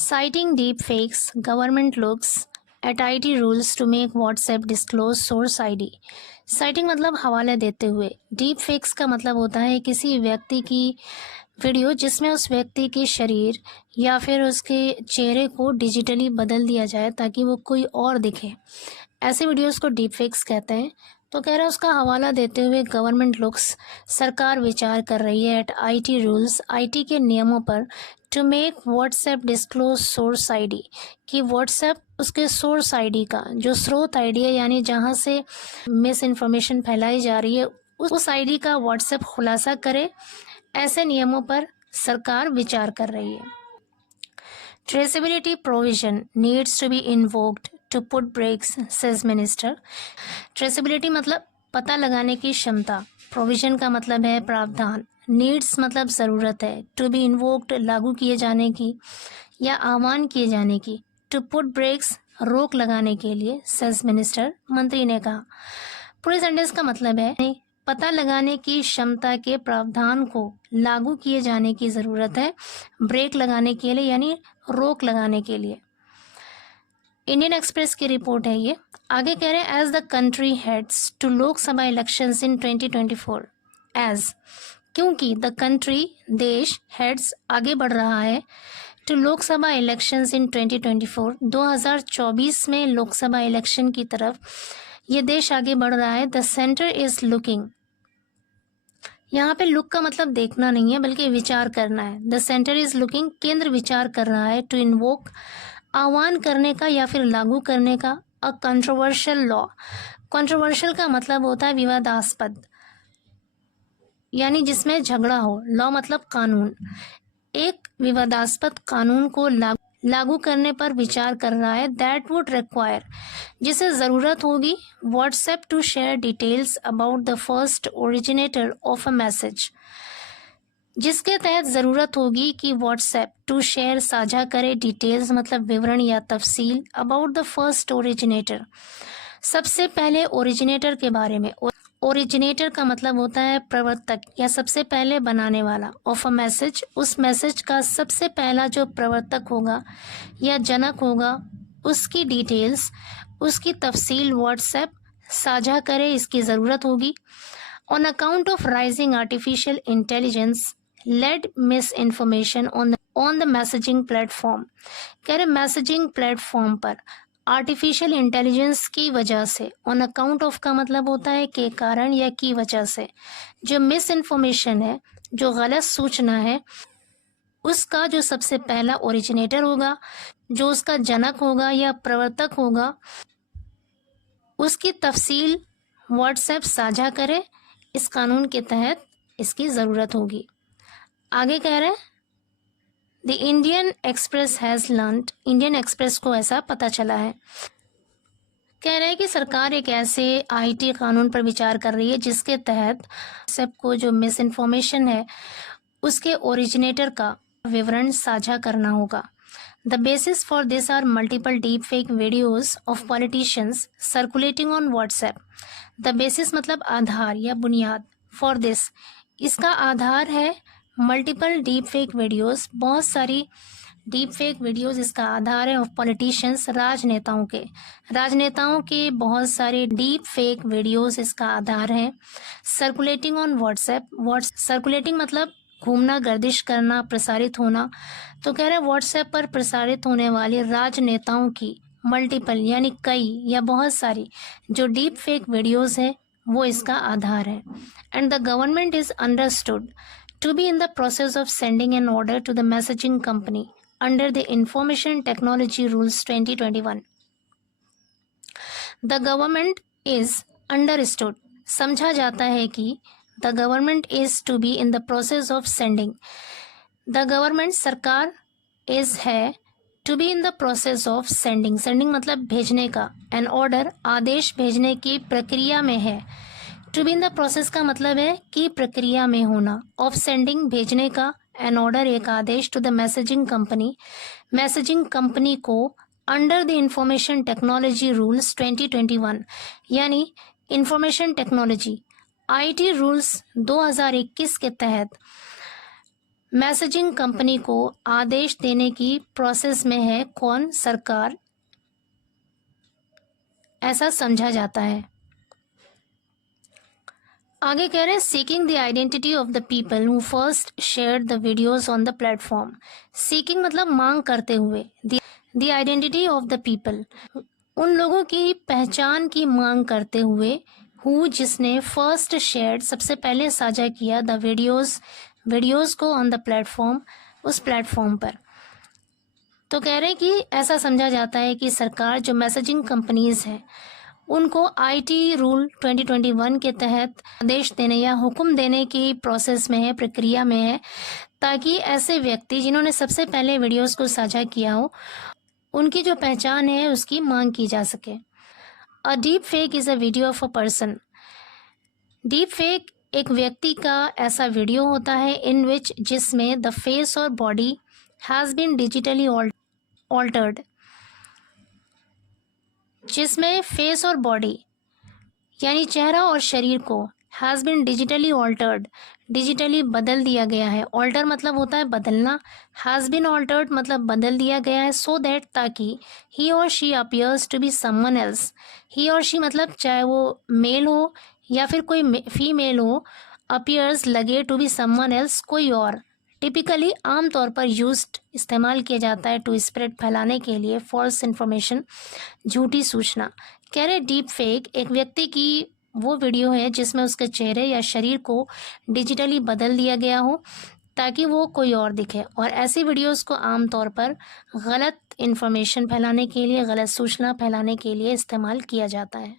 Citing deep fakes, government looks at IT rules to make WhatsApp disclose source ID. Citing मतलब हवाला देते हुए. Deep fakes का मतलब होता है किसी व्यक्ति की वीडियो जिसमें उस व्यक्ति के शरीर या फिर उसके चेहरे को डिजिटली बदल दिया जाए ताकि वो कोई और दिखे. ऐसे वीडियोस को डीप फेक्स कहते हैं. तो कह रहा है उसका हवाला देते हुए गवर्नमेंट लुक्स सरकार विचार कर रही है एट आईटी रूल्स आईटी के नियमों पर to make WhatsApp disclose source ID कि व्हाट्सएप उसके सोर्स आईडी का जो स्रोत आईडी है यानी जहां से मिस इन्फॉर्मेशन फैलाई जा रही है उस आईडी का व्हाट्सएप खुलासा करे. ऐसे नियमों पर सरकार विचार कर रही है. Traceability provision needs to be invoked to put brakes says minister. Traceability मतलब पता लगाने की क्षमता. प्रोविजन का मतलब है प्रावधान. नीड्स मतलब ज़रूरत है. टू बी इन्वोक्ड लागू किए जाने की या आह्वान किए जाने की. टू पुट ब्रेक्स रोक लगाने के लिए. सेज मिनिस्टर मंत्री ने कहा. पूरे सेंटेंस का मतलब है पता लगाने की क्षमता के प्रावधान को लागू किए जाने की ज़रूरत है ब्रेक लगाने के लिए यानी रोक लगाने के लिए. इंडियन एक्सप्रेस की रिपोर्ट है ये. आगे कह रहे हैं as the country heads to Lok Sabha elections in 2024. As क्योंकि द कंट्री देश हेड्स आगे बढ़ रहा है टू लोकसभा इलेक्शंस इन 2024 2024 में लोकसभा इलेक्शन की तरफ ये देश आगे बढ़ रहा है. The centre is looking. यहाँ पे लुक का मतलब देखना नहीं है बल्कि विचार करना है. द सेंटर इज लुकिंग केंद्र विचार कर रहा है टू इन्वोक आह्वान करने का या फिर लागू करने का अ कंट्रोवर्शियल लॉ. कंट्रोवर्शियल का मतलब होता है विवादास्पद यानी जिसमें झगड़ा हो. लॉ मतलब कानून. एक विवादास्पद कानून को लागू करने पर विचार कर रहा है. दैट वुड रिक्वायर जिसे ज़रूरत होगी WhatsApp to share details about the first originator of a message. जिसके तहत ज़रूरत होगी कि व्हाट्सएप टू शेयर साझा करे डिटेल्स मतलब विवरण या तफसील अबाउट द फर्स्ट ओरिजिनेटर सबसे पहले ओरिजिनेटर के बारे में. ओरिजिनेटर का मतलब होता है प्रवर्तक या सबसे पहले बनाने वाला. ऑफ अ मैसेज उस मैसेज का सबसे पहला जो प्रवर्तक होगा या जनक होगा उसकी डिटेल्स उसकी तफसील व्हाट्सएप साझा करे इसकी ज़रूरत होगी. On account of rising artificial intelligence led misinformation on the messaging platform. कह रहे मैसेजिंग प्लेटफॉर्म पर आर्टिफिशियल इंटेलिजेंस की वजह से. ऑन अकाउंट ऑफ का मतलब होता है के कारण या की वजह से. जो मिस इन्फॉर्मेशन है जो गलत सूचना है उसका जो सबसे पहला ओरिजिनेटर होगा जो उसका जनक होगा या प्रवर्तक होगा उसकी तफसील व्हाट्सएप साझा करे. इस कानून के तहत इसकी ज़रूरत होगी. आगे कह रहे हैं the Indian express has learned. Indian express को ऐसा पता चला है. कह रहे हैं कि सरकार एक ऐसे आईटी कानून पर विचार कर रही है जिसके तहत सबको जो मिस इन्फॉर्मेशन है उसके ओरिजिनेटर का विवरण साझा करना होगा. The basis for this are multiple deep fake videos of politicians circulating on WhatsApp. The basis मतलब आधार या बुनियाद. फॉर दिस इसका आधार है मल्टीपल डीप फेक वीडियोज़ बहुत सारी डीप फेक वीडियोज़ इसका आधार है. ऑफ पॉलिटिशियंस राजनेताओं के बहुत सारे डीप फेक वीडियोज़ इसका आधार है. Circulating on WhatsApp. सर्कुलेटिंग मतलब घूमना गर्दिश करना प्रसारित होना. तो कह रहे हैं व्हाट्सएप पर प्रसारित होने वाले राजनेताओं की मल्टीपल यानी कई या बहुत सारी जो डीप फेक वीडियोज़ है वो इसका आधार है. And the government is understood to be in the process of sending an order to the messaging company under the Information Technology Rules 2021. The government is understood. समझा जाता है कि the government is to be in the process of sending. The government सरकार is है to be in the process of sending. Sending मतलब भेजने का. An order आदेश भेजने की प्रक्रिया में है. To be in the process का मतलब है कि प्रक्रिया में होना. ऑफ सेंडिंग भेजने का. एन ऑर्डर एक आदेश टू द मैसेजिंग कंपनी को under the information technology rules 2021 यानी इंफॉर्मेशन टेक्नोलॉजी आईटी रूल्स 2021 के तहत मैसेजिंग कंपनी को आदेश देने की प्रोसेस में है कौन? सरकार, ऐसा समझा जाता है। आगे कह रहे हैं seeking the identity of the people who first shared the videos on the platform. Seeking मतलब मांग करते हुए, the identity of the people, उन लोगों की पहचान की मांग करते हुए, हु जिसने, फर्स्ट शेयर्ड सबसे पहले साझा किया, द वीडियोस को ऑन द प्लेटफॉर्म, उस प्लेटफॉर्म पर। तो कह रहे हैं कि ऐसा समझा जाता है कि सरकार जो मैसेजिंग कंपनीज हैं उनको आईटी रूल 2021 के तहत आदेश देने या हुक्म देने की प्रोसेस में है, प्रक्रिया में है, ताकि ऐसे व्यक्ति जिन्होंने सबसे पहले वीडियोस को साझा किया हो उनकी जो पहचान है उसकी मांग की जा सके। A deep fake is a video of a person. Deep fake एक व्यक्ति का ऐसा वीडियो होता है इन विच जिसमें द फेस और body has been digitally altered, जिसमें फेस और बॉडी यानी चेहरा और शरीर को has been digitally altered, digitally बदल दिया गया है। ऑल्टर मतलब होता है बदलना, हैज़ बीन ऑल्टर्ड मतलब बदल दिया गया है, सो दैट ताकि ही और she appears to be someone else. He और शी मतलब चाहे वो मेल हो या फिर कोई फीमेल हो, अपीयर्स लगे टू बी समवन एल्स, कोई और। टिपिकली आमतौर पर यूज्ड इस्तेमाल किया जाता है टू स्प्रेड, फैलाने के लिए, फॉल्स इन्फॉर्मेशन, झूठी सूचना। कह रहे डीप फेक एक व्यक्ति की वो वीडियो है जिसमें उसके चेहरे या शरीर को डिजिटली बदल दिया गया हो ताकि वो कोई और दिखे, और ऐसी वीडियोस को आमतौर पर गलत इन्फॉर्मेशन फैलाने के लिए, गलत सूचना फैलाने के लिए इस्तेमाल किया जाता है।